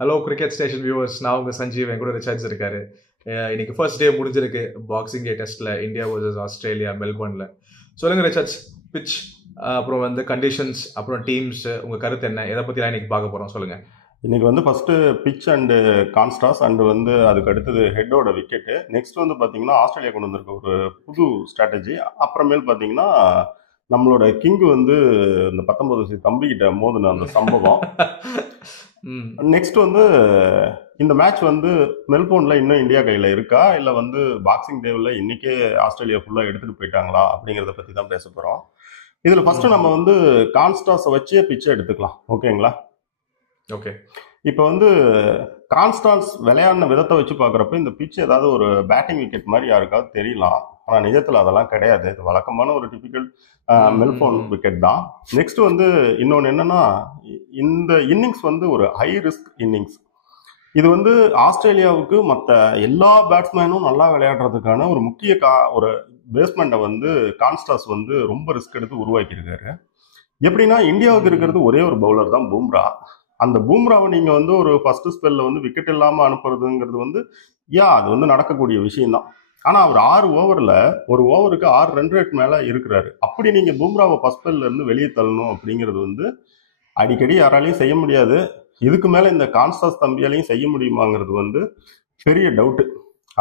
Hello cricket station viewers, நான் உங்க சஞ்சீவ். என் கூட ரிச்சார்ட்ஸ் இருக்காரு. இன்னைக்கு ஃபர்ஸ்ட் டே முடிஞ்சிருக்கு பாக்ஸிங் டே டெஸ்ட்ல, இந்தியா வர்சஸ் ஆஸ்திரேலியா மெல்போர்ன்ல. சொல்லுங்க ரிச்சார்ட்ஸ், பிச் அப்புறம் வந்து கண்டிஷன்ஸ், அப்புறம் டீம்ஸ், உங்க கருத்து என்ன? எதை பத்தி இன்னைக்கு பார்க்க போறோம், சொல்லுங்க. இன்னைக்கு வந்து first pitch and Konstas and வந்து அதுக்கு அடுத்தது ஹெட்டோட விக்கெட்டு. நெக்ஸ்ட் வந்து பார்த்தீங்கன்னா ஆஸ்திரேலியா கொண்டு வந்திருக்க ஒரு புது ஸ்ட்ராட்டஜி. அப்புறமேல் பார்த்தீங்கன்னா நம்மளோட கிங் வந்து இந்த 19 வயசு தம்பிக்கிட்ட மோதின அந்த சம்பவம். நெக்ஸ்ட் வந்து இந்த மேட்ச் வந்து மெல்போர்ன்ல இன்னும் இந்தியா கையில் இருக்கா, இல்லை வந்து பாக்ஸிங் டேவில் இன்னைக்கே ஆஸ்திரேலியா ஃபுல்லாக எடுத்துகிட்டு போயிட்டாங்களா அப்படிங்கிறத பற்றி தான் பேச போகிறோம். இதில் ஃபர்ஸ்ட் நம்ம வந்து கான்ஸ்டாஸை வச்சே பிச்சை எடுத்துக்கலாம், ஓகேங்களா? ஓகே. இப்போ வந்து கான்ஸ்டான்ஸ் விளையாடின விதத்தை வச்சு பார்க்குறப்ப இந்த பிச் ஏதாவது ஒரு பேட்டிங் விக்கெட் மாதிரி யாருக்காவது தெரியலாம். ஆனால் நிஜத்தில் அதெல்லாம் கிடையாது. இது வழக்கமான ஒரு டிபிக்கல் மெல்போர்ன் விக்கெட் தான். நெக்ஸ்ட் வந்து இன்னொன்று என்னன்னா, இந்த இன்னிங்ஸ் வந்து ஒரு ஹை ரிஸ்க் இன்னிங்ஸ். இது வந்து ஆஸ்திரேலியாவுக்கு மற்ற எல்லா பேட்ஸ்மேனும் நல்லா விளையாடுறதுக்கான ஒரு முக்கிய ஒரு பேஸ்மெண்ட்டை வந்து கான்ஸ்டாஸ் வந்து ரொம்ப ரிஸ்க் எடுத்து உருவாக்கியிருக்காரு. எப்படின்னா, இந்தியாவுக்கு இருக்கிறது ஒரே ஒரு பவுலர் தான், பும்ரா. அந்த பும்ராவை நீங்கள் வந்து ஒரு ஃபர்ஸ்ட் ஸ்பெல்ல வந்து விக்கெட் இல்லாமல் அனுப்புறதுங்கிறது வந்து அது வந்து நடக்கக்கூடிய விஷயம்தான். ஆனால் அவர் 6 ஓவரில் ஒரு ஓவருக்கு 6 ரன் ரேட் மேலே இருக்கிறாரு. அப்படி நீங்கள் பும்ராவை ஃபர்ஸ்ட் ஸ்பெல்ல இருந்து வெளியே தள்ளணும் அப்படிங்கிறது வந்து அடிக்கடி யாராலையும் செய்ய முடியாது. இதுக்கு மேலே இந்த கான்ஸ்டாஸ் தம்பியாலையும் செய்ய முடியுமாங்கிறது வந்து பெரிய டவுட்டு.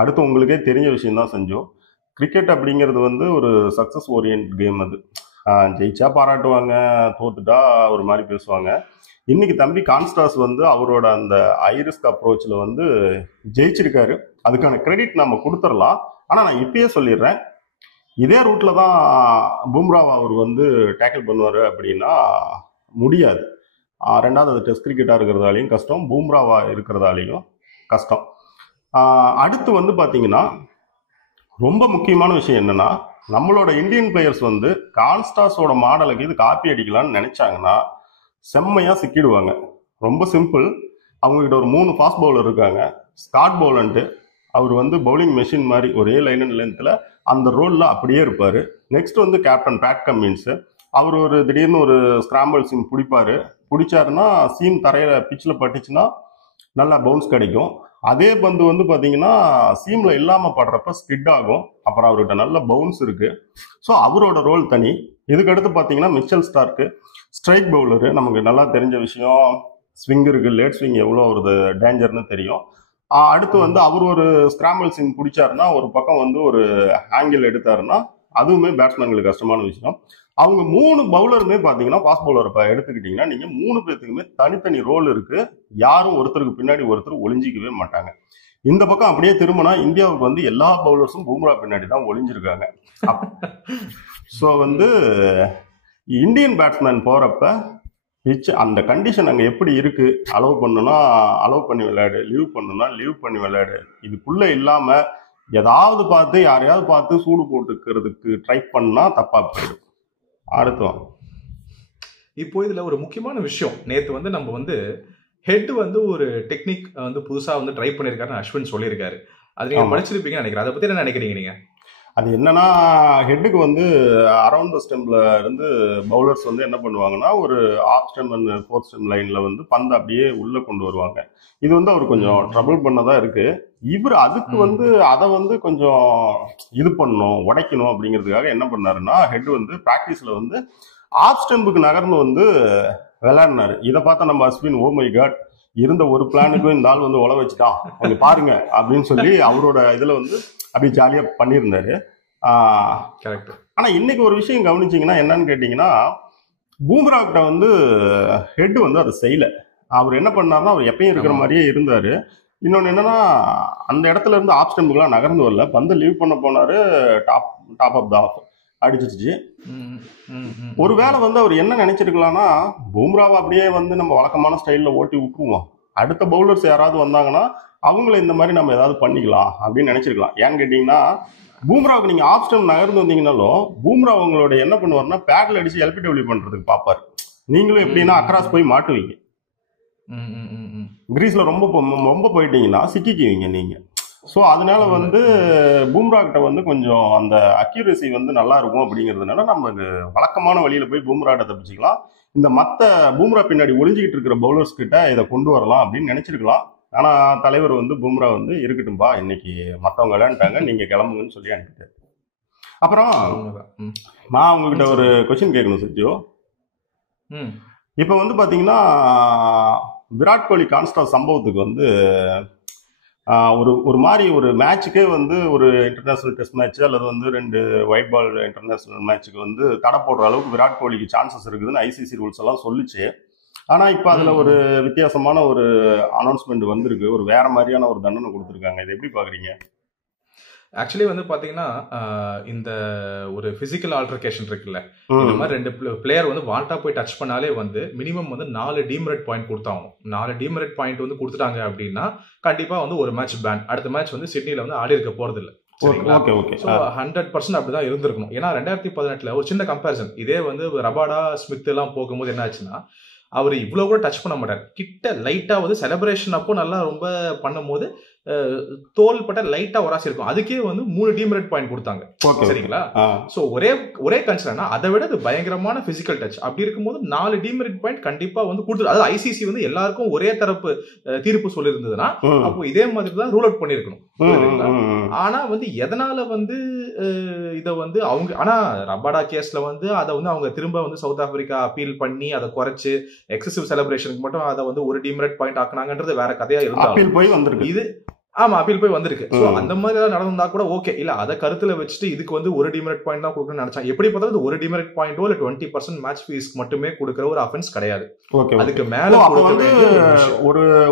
அடுத்து உங்களுக்கே தெரிஞ்ச விஷயம்தான் செஞ்சோம். கிரிக்கெட் அப்படிங்கிறது வந்து ஒரு சக்ஸஸ் ஓரியன்ட் கேம். அது ஜெயிச்சா பாராட்டுவாங்க, தோத்துட்டா ஒரு மாதிரி பேசுவாங்க. இன்னைக்கு தம்பி கான்ஸ்டாஸ் வந்து அவரோட அந்த ஐரிஸ்க் அப்ரோச்சில் வந்து ஜெயிச்சிருக்காரு. அதுக்கான கிரெடிட் நம்ம கொடுத்துடலாம். ஆனால் நான் இப்பயே சொல்லிடுறேன், இதே ரூட்ல தான் பும்ராவை அவர் வந்து டேக்கிள் பண்ணுவார் அப்படின்னா முடியாது. ரெண்டாவது அது டெஸ்ட் கிரிக்கெட்டாக இருக்கிறதாலையும் கஷ்டம், பும்ராவா இருக்கிறதாலையும் கஷ்டம். அடுத்து வந்து பார்த்தீங்கன்னா ரொம்ப முக்கியமான விஷயம் என்னன்னா, நம்மளோட இந்தியன் பிளேயர்ஸ் வந்து கான்ஸ்டாஸோட மாடலுக்கு இது காப்பி அடிக்கலாம்னு நினைச்சாங்கன்னா செம்மையா சிக்கிடுவாங்க. ரொம்ப சிம்பிள். அவங்ககிட்ட ஒரு 3 ஃபாஸ்ட் பவுலர் இருக்காங்க. ஸ்காட் பவுலன்ட்டு, அவர் வந்து பவுலிங் மெஷின் மாதிரி ஒரே லைன் அண்ட் லென்த்தில் அந்த ரோலில் அப்படியே இருப்பார். நெக்ஸ்ட் வந்து கேப்டன் பேட் கம்மின்ஸு, அவர் ஒரு திடீர்னு ஒரு ஸ்கிராம்பிள் சீம் பிடிச்சாருன்னா சீம் தரையில் பிச்சில் பட்டுச்சுன்னா நல்லா பவுன்ஸ் கிடைக்கும். அதே பந்து வந்து பார்த்தீங்கன்னா சீமில் இல்லாமல் படுறப்ப ஸ்கிட் ஆகும். அப்புறம் அவர்கிட்ட நல்ல பவுன்ஸ் இருக்குது. ஸோ அவரோட ரோல் தனி. இதுக்கடுத்து பார்த்தீங்கன்னா மிச்சல் ஸ்டார்க்கு, ஸ்ட்ரைக் பவுலரு. நமக்கு நல்லா தெரிஞ்ச விஷயம், ஸ்விங் இருக்குது, லேட் ஸ்விங் எவ்வளோ ஒரு டேஞ்சர்னு தெரியும். அடுத்து வந்து அவர் ஒரு ஸ்கிராம்பிள் சீம் பிடிச்சாருன்னா, ஒரு பக்கம் வந்து ஒரு ஆங்கிள் எடுத்தாருன்னா அதுவுமே பேட்ஸ்மேன்களுக்கு கஷ்டமான விஷயம். அவங்க 3 பவுலருமே பார்த்தீங்கன்னா ஃபாஸ்ட் பவுலரை எடுத்துக்கிட்டிங்கன்னா நீங்கள் 3 பேர்த்துக்குமே தனித்தனி ரோல் இருக்குது. யாரும் ஒருத்தருக்கு பின்னாடி ஒருத்தர் ஒளிஞ்சிக்கவே மாட்டாங்க. இந்த பக்கம் அப்படியே திரும்பினா இந்தியாவுக்கு வந்து எல்லா பவுலர்ஸும் பும்ரா பின்னாடி தான் ஒளிஞ்சிருக்காங்க. ஸோ வந்து இந்தியன் பேட்ஸ்மேன் போகிறப்ப பிச் அந்த கண்டிஷன் அங்கே எப்படி இருக்குது, அலோவ் பண்ணுனா அலோவ் பண்ணி விளையாடு, லீவ் பண்ணுனா லீவ் பண்ணி விளையாடு. இதுக்குள்ளே இல்லாமல் ஏதாவது பார்த்து யாரையாவது பார்த்து சூடு போட்டுக்கிறதுக்கு ட்ரை பண்ணால் தப்பாக போயிடும். அடுத்தோம். இப்போ இதில் ஒரு முக்கியமான விஷயம், நேற்று வந்து நம்ம வந்து ஹெட் வந்து ஒரு டெக்னிக் வந்து புதுசாக வந்து ட்ரை பண்ணியிருக்காருன்னு அஸ்வின் சொல்லியிருக்காரு. அது நீங்கள் படிச்சிருப்பீங்கன்னு நினைக்கிறேன். அதை பற்றி என்ன நினைக்கிறீங்க நீங்கள்? அது என்னன்னா, ஹெட்டுக்கு வந்து அரவுண்ட் த ஸ்டெம்ல இருந்து பவுலர்ஸ் வந்து என்ன பண்ணுவாங்கன்னா, ஒரு off stump and fourth stump லைன்ல வந்து பந்து அப்படியே உள்ள கொண்டு வருவாங்க. இது வந்து அவர் கொஞ்சம் ட்ரபிள் பண்ணதான் இருக்கு. இவர் அதுக்கு வந்து அதை வந்து கொஞ்சம் இது பண்ணணும், உடைக்கணும் அப்படிங்கிறதுக்காக என்ன பண்ணாருன்னா, ஹெட் வந்து பிராக்டிஸ்ல வந்து ஆஃப் ஸ்டெம்புக்கு நகர்ந்து வந்து விளையாடினாரு. இதை பார்த்தா நம்ம அஸ்வின், ஓ மை காட், இருந்த ஒரு பிளானுக்கும் இந்த ஆள் வந்து உழ வச்சுட்டான், கொஞ்சம் பாருங்க அப்படின்னு சொல்லி அவரோட இதுல வந்து அப்படி ஜாலியா பண்ணியிருந்தாரு. ஆனா இன்னைக்கு ஒரு விஷயம் கவனிச்சிங்கன்னா என்னன்னு கேட்டீங்கன்னா, பும்ரா கிட்ட வந்து ஹெட் வந்து அதை செய்யல. அவர் என்ன பண்ணாருன்னா, அவர் எப்பயும் இருக்கிற மாதிரியே இருந்தாரு. இன்னொன்னு என்னன்னா, அந்த இடத்துல இருந்து ஆஃப் ஸ்டெம்புக்குலாம் நகர்ந்து வரல, பந்து லீவ் பண்ண போனாரு, டாப் ஆஃப் த ஆஃப் அடிச்சிருச்சு. ஒருவேளை வந்து அவர் என்ன நினைச்சிருக்கலாம்னா, பும்ராவை அப்படியே வந்து நம்ம வழக்கமான ஸ்டைல்ல ஓட்டி விட்டுருவோம், அடுத்த பவுலர்ஸ் யாராவது வந்தாங்கன்னா அவங்கள இந்த மாதிரி நம்ம ஏதாவது பண்ணிக்கலாம் அப்படின்னு நினைச்சிருக்கலாம். ஏன்னு கேட்டீங்கன்னா, பும்ராவுக்கு நீங்க ஆஃப் ஸ்டெம் நகர்ந்து வந்தீங்கன்னாலும் பும்ரா உங்களோட என்ன பண்ணுவாருன்னா பேட்ல அடிச்சு எல்பிடபிள்யூ பண்றதுக்கு பார்ப்பாரு. நீங்களும் எப்படின்னா அக்ராஸ் போய் மாட்டுவீங்க, கிரீஸ்ல ரொம்ப போயிட்டீங்கன்னா சிக்கிக்குவீங்க நீங்க. ஸோ அதனால வந்து பும்ரா கிட்ட வந்து கொஞ்சம் அந்த அக்யூரசி வந்து நல்லா இருக்கும் அப்படிங்கிறதுனால நம்ம வழக்கமான வழியில போய் பும்ராட்ட தப்பிச்சுக்கலாம். இந்த மற்ற பூம்ரா பின்னாடி ஒளிஞ்சிக்கிட்டு இருக்கிற பவுலர்ஸ் கிட்ட இதை கொண்டு வரலாம் அப்படின்னு நினைச்சிருக்கலாம். ஆனா தலைவர் வந்து பூம்ரா வந்து இருக்கட்டும்பா, இன்னைக்கு மற்றவங்க விளையாண்டாங்க, நீங்க கிளம்புங்கன்னு சொல்லி அனுப்பிட்டாரு. அப்புறம் நான் உங்ககிட்ட ஒரு கொஸ்டின் கேட்கணும் சத்யோ. இப்ப வந்து பாத்தீங்கன்னா விராட் கோலி கான்ஸ்டார் சம்பவத்துக்கு வந்து ஒரு மாதிரி ஒரு மேட்சுக்கே வந்து ஒரு இன்டர்நேஷனல் டெஸ்ட் மேட்ச் அல்லது வந்து 2 ஒயிட் பால் இன்டர்நேஷனல் மேட்சுக்கு வந்து தடை போடுற அளவுக்கு விராட் கோலிக்கு சான்சஸ் இருக்குதுன்னு ஐசிசி ரூல்ஸ் எல்லாம் சொல்லிச்சு. ஆனா இப்ப அதுல ஒரு வித்தியாசமான ஒரு அனௌன்ஸ்மெண்ட் வந்திருக்கு, ஒரு வேற மாதிரியான ஒரு தண்டனை கொடுத்துருக்காங்க. இதை எப்படி பாக்குறீங்க? ஆக்சுவலி வந்து பாத்தீங்கன்னா இந்த ஒரு பிசிக்கல் ஆல்டர்கேஷன் இருக்குல்ல, இந்த மாதிரி 2 பிளேயர் வந்து வால்ட்டா போய் டச் பண்ணாலே வந்து மினிமம் வந்து 4 டீமெரிட் பாயிண்ட் கொடுத்தாகும். 4 டீமெரிட் பாயிண்ட் வந்து கொடுத்துட்டாங்க அப்படின்னா கண்டிப்பா வந்து ஒரு மேட்ச் பேன். அடுத்த மேட்ச் வந்து சிட்னில வந்து ஆடி இருக்க போறது இல்ல. 100% அப்படிதான் இருந்திருக்கணும். ஏன்னா 2018 ஒரு சின்ன கம்பேரிசன், இதே வந்து ரபாடா ஸ்மித் எல்லாம் போகும்போது என்ன ஆச்சுன்னா, அவர் இவ்வளவு கூட டச் பண்ண மாட்டார். கிட்ட லைட்டா வந்து செலிப்ரேஷன் அப்போ நல்லா ரொம்ப பண்ணும் போது தோல் பட்ட லைட்டா ஒராசி இருக்கும். அதுக்கே வந்து 3 டீமெரிட் பாயிண்ட் கொடுத்தாங்க. சரிங்களா? சோ ஒரே கன்சர்னா அதை விட அது பயங்கரமான பிசிக்கல் டச். அப்படி இருக்கும்போது 4 டீமெரிட் பாயிண்ட் கண்டிப்பா வந்து கொடுத்து, அதாவது ஐசிசி வந்து எல்லாருக்கும் ஒரே தரப்பு தீர்ப்பு சொல்லி இருந்ததுன்னா அப்போ இதே மாதிரி தான் ரூல் அவுட் பண்ணிருக்கணும். ஆனா வந்து எதனால வந்து இதை வந்து அவங்க, ஆனா ரபாடா கேஸ்ல வந்து அதை வந்து அவங்க திரும்ப வந்து சவுத் ஆப்பிரிக்கா அப்பீல் பண்ணி அதை குறைச்சு எக்ஸசிவ் செலிப்ரேஷனுக்கு மட்டும் அதை வந்து ஒரு டீமெரிட் பாயிண்ட் ஆக்குனாங்கன்றது வேற கதையா இருந்தாலும் இது அப்பீல் போய் வந்திருக்கு. சோ அந்த மாதிரி ஏதாவது நடந்தா கூட ஓகே, இல்ல அதை கருத்துல வச்சுட்டு இதுக்கு வந்து ஒரு டிமெரிட் பாயிண்ட் தான் கொடுக்கணும்னு நினைச்சாங்க. எப்படி பார்த்தா ஒரு டிமெரிட் பாயிண்டோ இல்ல 20% மேட்ச் ஃபீஸ்க்கு மட்டுமே கொடுக்கிற ஒரு அஃபென்ஸ் கிடையாது. அதுக்கு மேல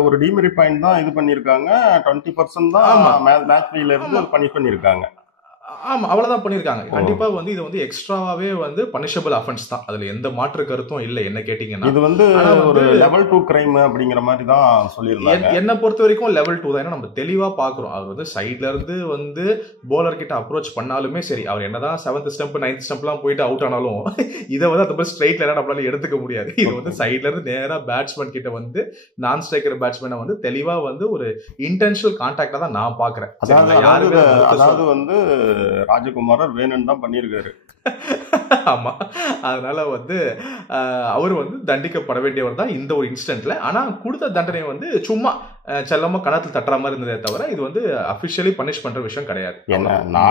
ஒரு டிமெரிட் பாயிண்ட் தான் இது பண்ணிருக்காங்க, 20% தான் மேட்ச் ஃபீல இருந்து பண்ணிருக்காங்க. ஆமா, அவ்வளவுதான் பண்ணிருக்காங்க. கண்டிப்பா வந்து இது வந்து எக்ஸ்ட்ராவே வந்து பனிஷபிள் அஃபென்ஸ் தான், அதுல எந்த மாற்று கருத்தும் இல்ல. என்ன கேட்டீங்கன்னா இது வந்து ஒரு லெவல் 2 கிரைம் அப்படிங்கிற மாதிரி தான் சொல்லிருந்தாங்க. என்ன பொறுத்த வரைக்கும் லெவல் 2 தான். ஏன்னா நம்ம தெளிவா பாக்குறோம், அவர் வந்து சைட்ல இருந்து வந்து போலர் கிட்ட அப்ரோச் பண்ணாலுமே சரி, அவர் என்னதான் 7th ஸ்டம்ப் 9th ஸ்டம்ப் எல்லாம் போயிட்டு அவுட் ஆனாலும் இதை வந்து அந்த மாதிரி ஸ்ட்ரைட்ல எல்லாம் நம்மளால எடுத்துக்க முடியாது. இது வந்து சைட்ல இருந்து நேரா பேட்ஸ்மேன் கிட்ட வந்து நான் ஸ்ட்ரைக்கர் பேட்ஸ்மேனை வந்து தெளிவா வந்து ஒரு இன்டென்ஷனல் கான்டாக்டா தான் நான் பாக்குறேன். அதாவது வந்து ராஜகுமாரர் வேணும்னு தான் பண்ணிருக்காரு. ஆமா, அதனால வந்து அவர் வந்து தண்டிக்கப்பட வேண்டியவர் தான் இந்த ஒரு இன்சிடென்ட்ல. ஆனா கொடுத்த தண்டனை வந்து சும்மா செல்லமா கணத்துல தட்டுற மாதிரி இருந்ததே தவிர இது வந்து அபிஷியலி பனிஷ் பண்ற விஷயம் கிடையாது.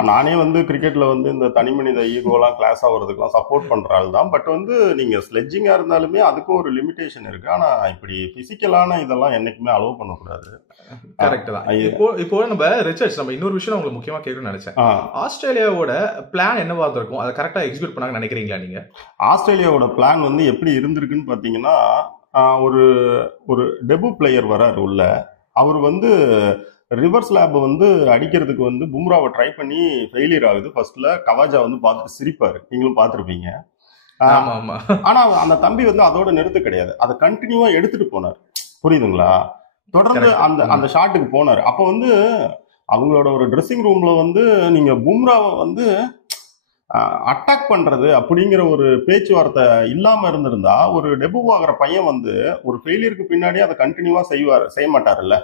நானே வந்து கிரிக்கெட்ல வந்து இந்த தனி மனித ஈகோலாம் கிளாஸ் ஆகுறதுக்குலாம் சப்போர்ட் பண்ற ஆள் தான். பட் வந்து நீங்க ஸ்லெட்ஜிங்கா இருந்தாலுமே அதுக்கும் ஒரு லிமிடேஷன் இருக்கு. ஆனா இப்படி பிசிக்கலான இதெல்லாம் என்னைக்குமே அலோவ் பண்ணக்கூடாது. கரெக்ட் தான். இப்போ நம்ம ரிச்சர்ட்ஸ், நம்ம இன்னொரு விஷயம் உங்களுக்கு முக்கியமா கேட்கணும்னு நினைச்சேன். ஆஸ்திரேலியாவோட பிளான் என்னவா இருக்கும், அதை கரெக்டா எக்ஸிக்யூட் பண்ணாங்க நினைக்கிறீங்களா நீங்க? ஆஸ்திரேலியாவோட பிளான் வந்து எப்படி இருந்திருக்குன்னு பாத்தீங்கன்னா, ஒரு டெபு பிளேயர் வராரு உள்ள, அவர் வந்து ரிவர்ஸ் லேப் வந்து அடிக்கிறதுக்கு வந்து பும்ராவை ட்ரை பண்ணி ஃபெயிலியர் ஆகுது. ஃபர்ஸ்ட்ல கவாஜா வந்து பார்த்துட்டு சிரிப்பாரு, நீங்களும் பார்த்துருப்பீங்க. ஆனா அந்த தம்பி வந்து அதோட நிறுத்த கிடையாது, அதை கண்டினியூவா எடுத்துட்டு போனார். புரியுதுங்களா? தொடர்ந்து அந்த ஷாட்டுக்கு போனார். அப்போ வந்து அவங்களோட ஒரு ட்ரெஸ்ஸிங் ரூம்ல வந்து நீங்க பும்ராவை வந்து அட்டாக் பண்றது அப்படிங்கிற ஒரு பேச்சுவார்த்தை இல்லாம இருந்திருந்தா, ஒரு டெபு ஆகிற பையன் வந்து ஒரு ஃபெயிலியருக்கு பின்னாடி அதை கண்டினியூவா செய்ய மாட்டாருல்ல.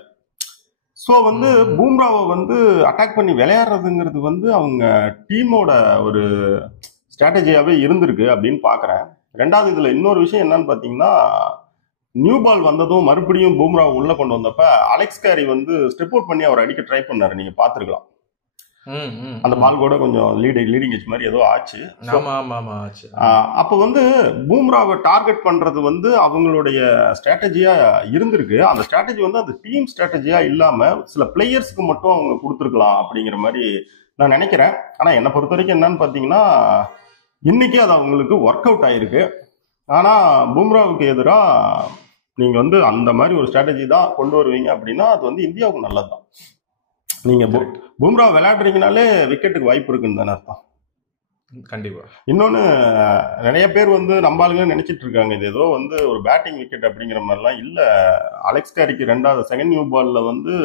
ஸோ வந்து பும்ராவை வந்து அட்டாக் பண்ணி விளையாடுறதுங்கிறது வந்து அவங்க டீமோட ஒரு ஸ்ட்ராட்டஜியாவே இருந்திருக்கு அப்படின்னு பாக்குறேன். ரெண்டாவது இதுல இன்னொரு விஷயம் என்னன்னு பாத்தீங்கன்னா, நியூ பால் வந்ததும் மறுபடியும் பும்ராவை உள்ள கொண்டு வந்தப்ப அலெக்ஸ் கேரி வந்து ஸ்டெப் அவுட் பண்ணி அவர் அடிக்க ட்ரை பண்ணாரு, நீங்க பாத்துருக்கலாம். அந்த பால் கூட கொஞ்சம் லீடிங் எட்ஜ் மாதிரி ஏதோ ஆச்சு. அப்ப வந்து பும்ராவை டார்கெட் பண்றது வந்து அவங்களுடைய ஸ்ட்ராட்டஜியா இருந்திருக்கு. அந்த ஸ்ட்ராட்டஜி வந்து அந்த டீம் ஸ்ட்ராட்டஜியா இல்லாம சில பிளேயர்ஸ்க்கு மட்டும் அவங்க கொடுத்துருக்கலாம் அப்படிங்கிற மாதிரி நான் நினைக்கிறேன். ஆனா என்னை பொறுத்த வரைக்கும் என்னன்னு பாத்தீங்கன்னா, இன்னைக்கு அது அவங்களுக்கு ஒர்க் அவுட் ஆயிருக்கு. ஆனா பும்ராவுக்கு எதிராக நீங்க வந்து அந்த மாதிரி ஒரு ஸ்ட்ராட்டஜி தான் கொண்டு வருவீங்க அப்படின்னா அது வந்து இந்தியாவுக்கு நல்லதுதான். நீங்க பும்ரா விளையாடுறீங்கனாலே விக்கெட்டுக்கு வாய்ப்பு இருக்குன்னு தானே அர்த்தம். கண்டிப்பா. இன்னொன்னு, நிறைய பேர் வந்து நம்பாளுங்க நினைச்சிட்டு இருக்காங்க இது ஏதோ வந்து ஒரு பேட்டிங் விக்கெட் அப்படிங்கிற மாதிரிலாம் இல்ல. அலெக்ஸ் கேரிக்கு செகண்ட் நியூ பால்ல வந்து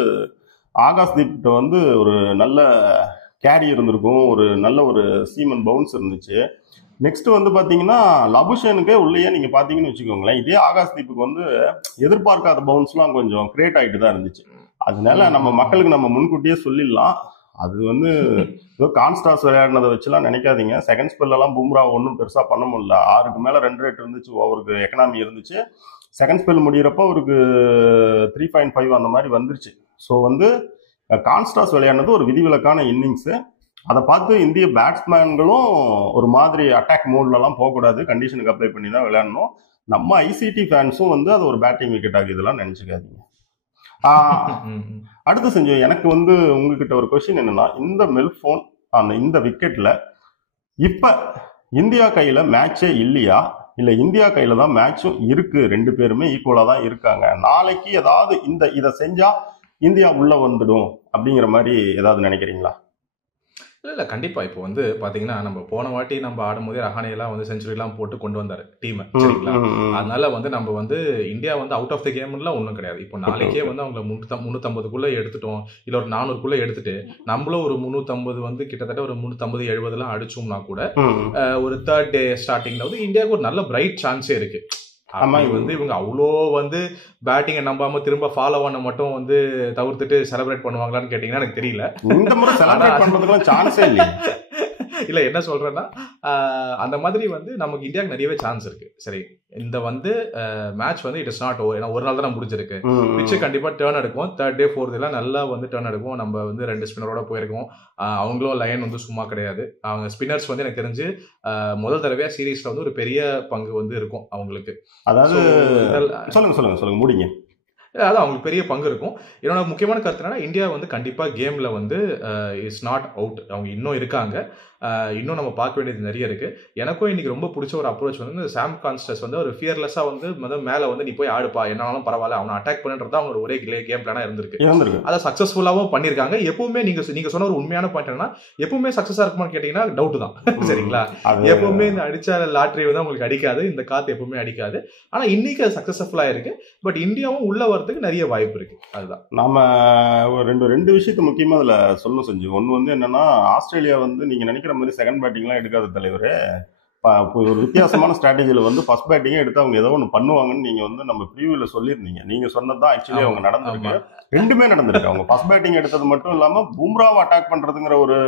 ஆகாஷ்தீப் வந்து ஒரு நல்ல கேரி இருந்திருக்கும், ஒரு நல்ல ஒரு சீமன் பவுன்ஸ் இருந்துச்சு. நெக்ஸ்ட் வந்து பாத்தீங்கன்னா லபுஷனுக்கே உள்ளேயே நீங்க பாத்தீங்கன்னு வச்சுக்கோங்களேன், இதே ஆகாஷ்தீப்புக்கு வந்து எதிர்பார்க்காத பவுன்ஸ்லாம் கொஞ்சம் கிரியேட் ஆகிட்டு தான் இருந்துச்சு. அதனால நம்ம மக்களுக்கு நம்ம முன்கூட்டியே சொல்லிடலாம், அது வந்து ஏதோ கான்ஸ்டாஸ் விளையாடினதை வச்சுலாம் நினைக்காதீங்க. செகண்ட் ஸ்பெல்லாம் பும்ரா ஒன்றும் பெருசாக பண்ண முடியல. 6க்கு மேலே ரன் ரேட் இருந்துச்சு, அவருக்கு எக்கனாமி இருந்துச்சு. செகண்ட் ஸ்பெல் முடிகிறப்போ அவருக்கு 3.5 அந்த மாதிரி வந்துருச்சு. ஸோ வந்து கான்ஸ்டாஸ் விளையாடினது ஒரு விதிவிலக்கான இன்னிங்ஸு. அதை பார்த்து இந்திய பேட்ஸ்மேன்களும் ஒரு மாதிரி அட்டாக் மோட்லலாம் போகக்கூடாது, கண்டிஷனுக்கு அப்ளை பண்ணி தான் விளையாடணும். நம்ம ஐசிடி ஃபேன்ஸும் வந்து அது ஒரு பேட்டிங் விக்கெட் ஆகுதுலாம் நினச்சிக்காதீங்க. அடுத்து செஞ்சோம், எனக்கு வந்து உங்ககிட்ட ஒரு கொஸ்டின் என்னன்னா, இந்த மெல்போன் இந்த விக்கெட்ல இப்ப இந்தியா கையில மேட்சே இல்லையா, இல்ல இந்தியா கையில தான் மேட்சும் இருக்கு, ரெண்டு பேருமே ஈக்குவலா தான் இருக்காங்க, நாளைக்கு ஏதாவது இதை செஞ்சா இந்தியா உள்ள வந்துடும் அப்படிங்கிற மாதிரி ஏதாவது நினைக்கிறீங்களா? இல்லை கண்டிப்பா. இப்போ வந்து பாத்தீங்கன்னா நம்ம போன வாட்டி நம்ம ஆடும்போதே ரஹானே எல்லாம் வந்து செஞ்சுரிலாம் போட்டு கொண்டு வந்தாரு டீம், சரிங்களா? அதனால வந்து நம்ம வந்து இந்தியா வந்து அவுட் ஆஃப் த கேம்லாம் ஒன்றும் கிடையாது. இப்போ நாளைக்கே வந்து அவங்க 350 எடுத்துட்டோம், இல்ல ஒரு 400 எடுத்துட்டு நம்மளும் ஒரு 350 வந்து கிட்டத்தட்ட ஒரு 350-70 அடிச்சோம்னா கூட ஒரு தேர்ட் டே ஸ்டார்டிங்ல வந்து இந்தியாவுக்கு ஒரு நல்ல பிரைட் சான்ஸே இருக்கு. வந்து இவங்க அவ்வளோ வந்து பேட்டிங்கை நம்பாம திரும்ப ஃபாலோ பண்ண மட்டும் வந்து தவிர்த்துட்டு செலிப்ரேட் பண்ணுவாங்களான்னு கேட்டீங்கன்னா எனக்கு தெரியல. இந்த முறை செலிப்ரேட் பண்றதுக்கு சான்ஸே இல்லை. இல்ல என்ன சொல்றேன்னா, அந்த மாதிரி வந்து நமக்கு இந்தியாவுக்கு நிறையவே சான்ஸ் இருக்கு. சரி, இந்த வந்து மேட்ச் வந்து இட் இஸ் நாட் ஓவர், ஏன்னா ஒரு நாள் தான் முடிஞ்சிருக்கு. பிச்சு கண்டிப்பா டேர்ன் எடுக்கும், தேர்ட் டே ஃபோர்த் எல்லாம் நல்லா வந்து டேர்ன் எடுக்கும். நம்ம வந்து 2 ஸ்பின்னரோட போயிருக்கோம். அவங்களும் லைன் வந்து சும்மா கிடையாது. அவங்க ஸ்பின்னர்ஸ் வந்து எனக்கு தெரிஞ்சு முதல் தடவையா சீரீஸ்ல வந்து ஒரு பெரிய பங்கு வந்து இருக்கும் அவங்களுக்கு. அதாவது சொல்லுங்க முடிங்க. அதான் அவங்களுக்கு பெரிய பங்கு இருக்கும். என்னோட முக்கியமான கருத்து என்னன்னா, இந்தியா வந்து கண்டிப்பா கேம்ல வந்து இஸ் நாட் அவுட், அவங்க இன்னும் இருக்காங்க. இன்னும் நம்ம பார்க்க வேண்டியது நிறைய இருக்கு. எனக்கும் இன்னைக்கு ரொம்ப பிடிச்ச ஒரு அப்ரோச் வந்து சாம் கான்ஸ்டஸ் வந்து ஒரு ஃபியர்லெஸ்ஸா வந்து மேல வந்து நீ போய் ஆடுப்பா, என்னாலும் பரவாயில்ல, அவனை அட்டாக் பண்ணுறது அவங்க ஒரே கேம் பிளானா இருந்திருக்கு. அதை சக்சஸ்ஃபுல்லாவும் பண்ணிருக்காங்க. எப்பவுமே நீங்க சொன்ன ஒரு உண்மையான பாயிண்ட் என்னன்னா, எப்பவுமே சக்சஸா இருக்குமான்னு கேட்டீங்கன்னா டவுட் தான். சரிங்களா? எப்பவுமே இந்த அடிச்ச லாட்ரி வந்து உங்களுக்கு அடிக்காது, இந்த காத்து எப்பவுமே அடிக்காது. ஆனா இன்னைக்கு அது சக்சஸ்ஃபுல்லா இருக்கு. பட் இந்தியாவும் உள்ள வரதுக்கு நிறைய வாய்ப்பு இருக்கு. அதுதான் நாம ரெண்டு விஷயத்த முக்கியமா அதுல சொல்ல செஞ்சு. ஒன்னு வந்து என்னன்னா, ஆஸ்திரேலியா வந்து நீங்க நினைக்கிற மாதிரி செகண்ட் பேட்டிங்லாம் எடுக்காத தலைவரே, ஒரு வித்தியாசமான ஸ்ட்ராட்டஜியில் வந்து ஃபர்ஸ்ட் பேட்டிங்கே எடுத்து அவங்க ஏதோ ஒன்று பண்ணுவாங்கன்னு நீங்கள் வந்து நம்ம ப்ரீவியூவில் சொல்லியிருந்தீங்க. நீங்கள் சொன்னது தான் ஆக்சுவலி அவங்க நடந்திருக்கு. ரெண்டுமே நடந்திருக்கு. அவங்க ஃபர்ஸ்ட் பேட்டிங் எடுத்தது மட்டும் இல்லாமல் பூம்ராவை அட்டாக் பண்ணுறதுங்கிற ஒரு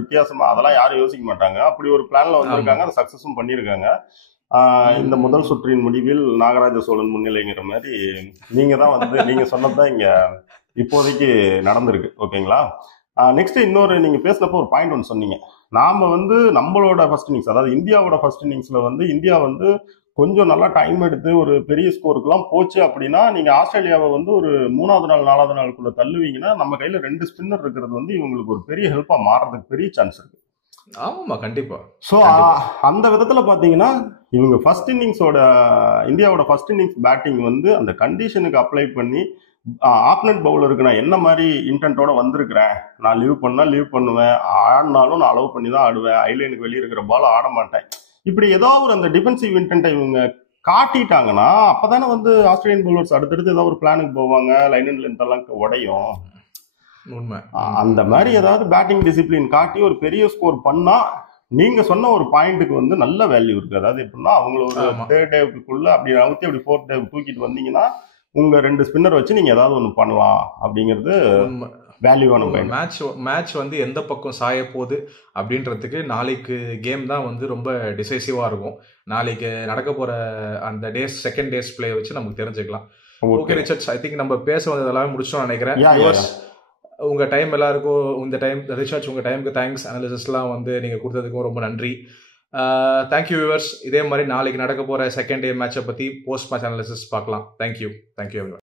வித்தியாசமாக, அதெல்லாம் யாரும் யோசிக்க மாட்டாங்க. அப்படி ஒரு பிளானில் வந்திருக்காங்க, அதை சக்ஸஸும் பண்ணியிருக்காங்க. இந்த முதல் சுற்றின் முடிவில் நாகராஜ சோழன் முன்னிலைங்கிற மாதிரி நீங்கள் தான் வந்து நீங்கள் சொன்னது தான் இங்கே இப்போதைக்கு நடந்திருக்கு. ஓகேங்களா? நெக்ஸ்ட் இன்னொரு நீங்கள் பேசினப்போ ஒரு பாயிண்ட் ஒன்று சொன்னீங்க. நாம் வந்து நம்மளோட ஃபர்ஸ்ட் இன்னிங்ஸ், அதாவது இந்தியாவோட ஃபர்ஸ்ட் இன்னிங்ஸில் வந்து இந்தியா வந்து கொஞ்சம் நல்லா டைம் எடுத்து ஒரு பெரிய ஸ்கோருக்குலாம் போச்சு அப்படின்னா, நீங்கள் ஆஸ்திரேலியாவை வந்து ஒரு 3வது நாள் 4வது நாளுக்குள்ளே தள்ளுவீங்கன்னா, நம்ம கையில் 2 ஸ்பின்னர் இருக்கிறது வந்து இவங்களுக்கு ஒரு பெரிய ஹெல்ப்பாக மாறுறதுக்கு பெரிய சான்ஸ் இருக்கு. ஆமாம், கண்டிப்பா. ஸோ அந்த விதத்தில் பார்த்தீங்கன்னா, இவங்க ஃபர்ஸ்ட் இன்னிங்ஸோட இந்தியாவோட ஃபர்ஸ்ட் இன்னிங்ஸ் பேட்டிங் வந்து அந்த கண்டிஷனுக்கு அப்ளை பண்ணி, ஆப்னன்ட் பவுலருக்கு நான் என்ன மாதிரி இன்டென்ட்டோட வந்திருக்கிறேன், நான் லீவ் பண்ணால் லீவ் பண்ணுவேன், ஆடினாலும் நான் அலோவ் பண்ணி தான் ஆடுவேன், ஐலைனுக்கு வெளியே இருக்கிற பால் ஆட மாட்டேன், இப்படி ஏதாவது ஒரு அந்த டிஃபென்சிவ் இன்டென்ட்டை இவங்க காட்டிட்டாங்கன்னா அப்போதானே வந்து ஆஸ்திரேலியன் பவுலர்ஸ் அடுத்தடுத்து ஏதாவது ஒரு பிளானுக்கு போவாங்க, லைன் அண்ட் லென்த் எல்லாம் உடையும். அந்த மாதிரி ஏதாவது பேட்டிங் டிசிப்ளின் காட்டி ஒரு பெரிய ஸ்கோர் பண்ணா நீங்க சொன்ன ஒரு பாயிண்ட்டுக்கு வந்து நல்ல வேல்யூ இருக்கு. அதாவது எப்படின்னா, அவங்கள ஒரு தேர்ட் டேவுக்குள்ள அப்படி நவுத்தி அப்படி ஃபோர்த் டேவுக்கு தூக்கிட்டு வந்தீங்கன்னா உங்க 2 ஸ்பின்னர் வச்சு நீங்க ஏதாவது ஒன்று பண்ணலாம் அப்படிங்கிறது வேல்யூவான பாயிண்ட். மேட்ச் வந்து எந்த பக்கம் சாய போகுது அப்படின்றதுக்கு நாளைக்கு கேம் தான் வந்து ரொம்ப டிசைசிவா இருக்கும். நாளைக்கு நடக்க போற அந்த செகண்ட் டேஸ் பிளே வச்சு நமக்கு தெரிஞ்சுக்கலாம். ஓகே ரிச்சர்ட்ஸ், ஐ திங்க் நம்ம பேச வந்தது எல்லாமே முடிச்சோம்னு நினைக்கிறேன். உங்க டைம் எல்லாருக்கும் இந்த டைம் ரிச்சர்ட்ஸ், உங்க டைமுக்கு தேங்க்ஸ். அனாலிசிஸ்லாம் வந்து நீங்க கொடுத்ததுக்கும் ரொம்ப நன்றி. Thank you viewers. இதே மாதிரி நாளைக்கு நடக்க போற செகண்ட் டே மேட்சை பத்தி போஸ்ட் மேட்ச் அனாலிசிஸ் பார்க்கலாம். தேங்க்யூ.